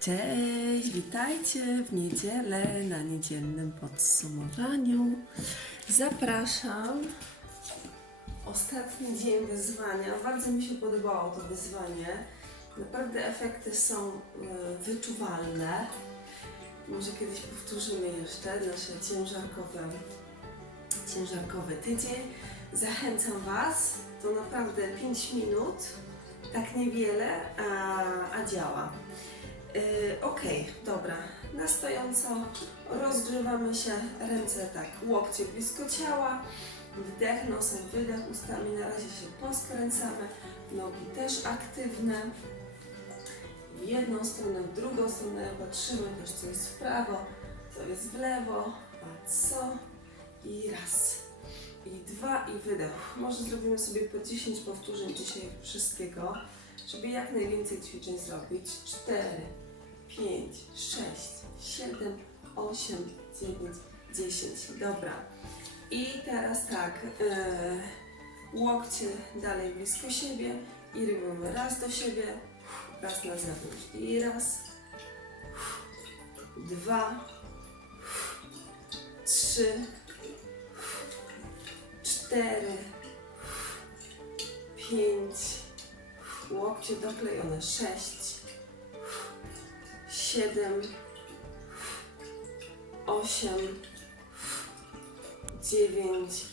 Cześć, witajcie w niedzielę na niedzielnym podsumowaniu. Zapraszam. Ostatni dzień wyzwania. Bardzo mi się podobało to wyzwanie. Naprawdę efekty są e, wyczuwalne. Może kiedyś powtórzymy jeszcze nasze ciężarkowe, ciężarkowy tydzień. Zachęcam Was. To naprawdę 5 minut. Tak niewiele, a, a działa. Yy, Okej, dobra. Na stojąco rozgrzewamy się, ręce tak, łokcie blisko ciała, wdech nosem, wydech ustami, na razie się poskręcamy, nogi też aktywne. W jedną stronę, w drugą stronę, patrzymy też co jest w prawo, co jest w lewo, a co i raz. I dwa i wydech. Może zrobimy sobie po 10 powtórzeń dzisiaj wszystkiego, żeby jak najwięcej ćwiczeń zrobić. 4, 5, 6, 7, 8, 9, 10. Dobra. I teraz tak, e, łokcie dalej blisko siebie i robimy raz do siebie, raz na zewnątrz i raz, dwa, trzy, cztery, pięć, łokcie doklejone, sześć, siedem, osiem, dziewięć,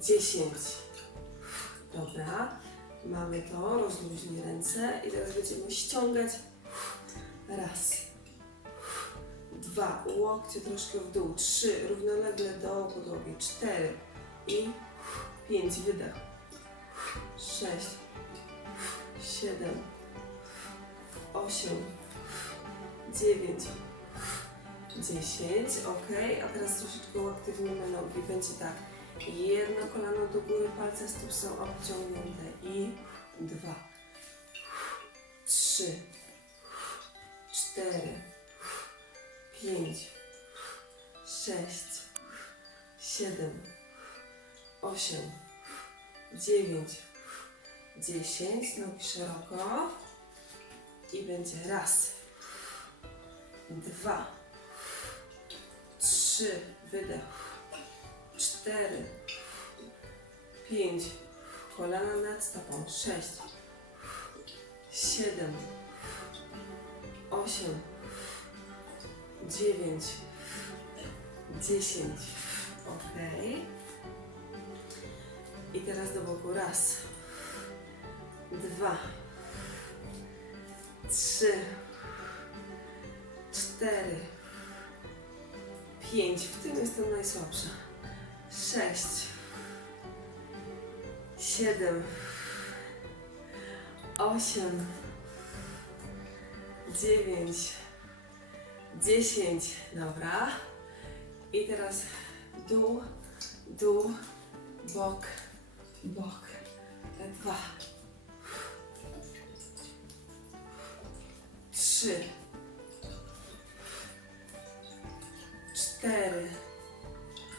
dziesięć. Dobra, mamy to, rozluźnij ręce i teraz będziemy ściągać. Raz, dwa, łokcie troszkę w dół, trzy, równolegle do podłogi, cztery i pięć, wydech, sześć, siedem, osiem, dziewięć, dziesięć, ok, a teraz troszeczkę uaktywnimy nogi, będzie tak, jedno kolano do góry, palce stóp są obciągnięte. I dwa, trzy, cztery, pięć, sześć, siedem, osiem, dziewięć, dziesięć, nogi szeroko i będzie raz, dwa, trzy, wydech, cztery, pięć, kolana nad stopą, sześć, siedem, osiem, dziewięć, dziesięć, ok. I teraz do boku, raz, dwa, trzy, cztery, pięć, w tym jestem najsłabsza, sześć, siedem, osiem, dziewięć, dziesięć, dobra. I teraz dół, dół, bok, bok, dwa, trzy, cztery,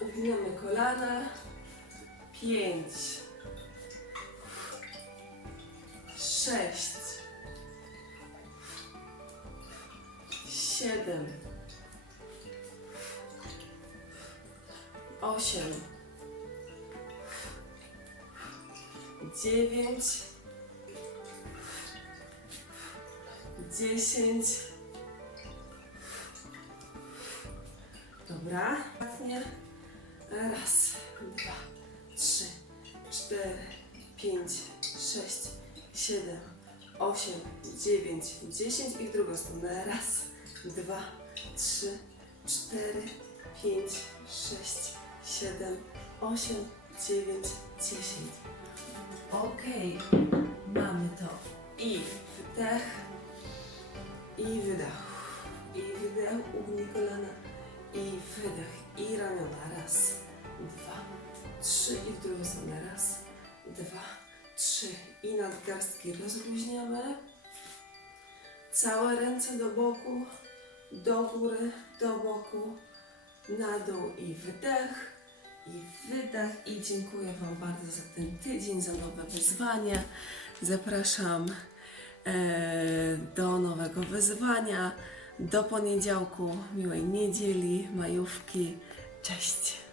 uginamy kolana, pięć, sześć, siedem, osiem, dziewięć, dziesięć. Dobra. Raz, dwa, trzy, cztery, pięć, sześć, siedem, osiem, dziewięć, dziesięć i w drugą stronę. Raz, dwa, trzy, cztery, pięć, sześć, siedem, osiem, dziewięć, dziesięć. Okej, mamy to. I wdech, i wydech. I wydech, ugnij kolana. I wydech, i ramiona. Raz, dwa, trzy i w drugą stronę. Raz, dwa, trzy i nadgarstki rozluźniamy. Całe ręce do boku, do góry, do boku, na dół i wdech. I wydech. I dziękuję Wam bardzo za ten tydzień, za nowe wyzwanie. Zapraszam do nowego wyzwania. Do poniedziałku, miłej niedzieli, majówki. Cześć!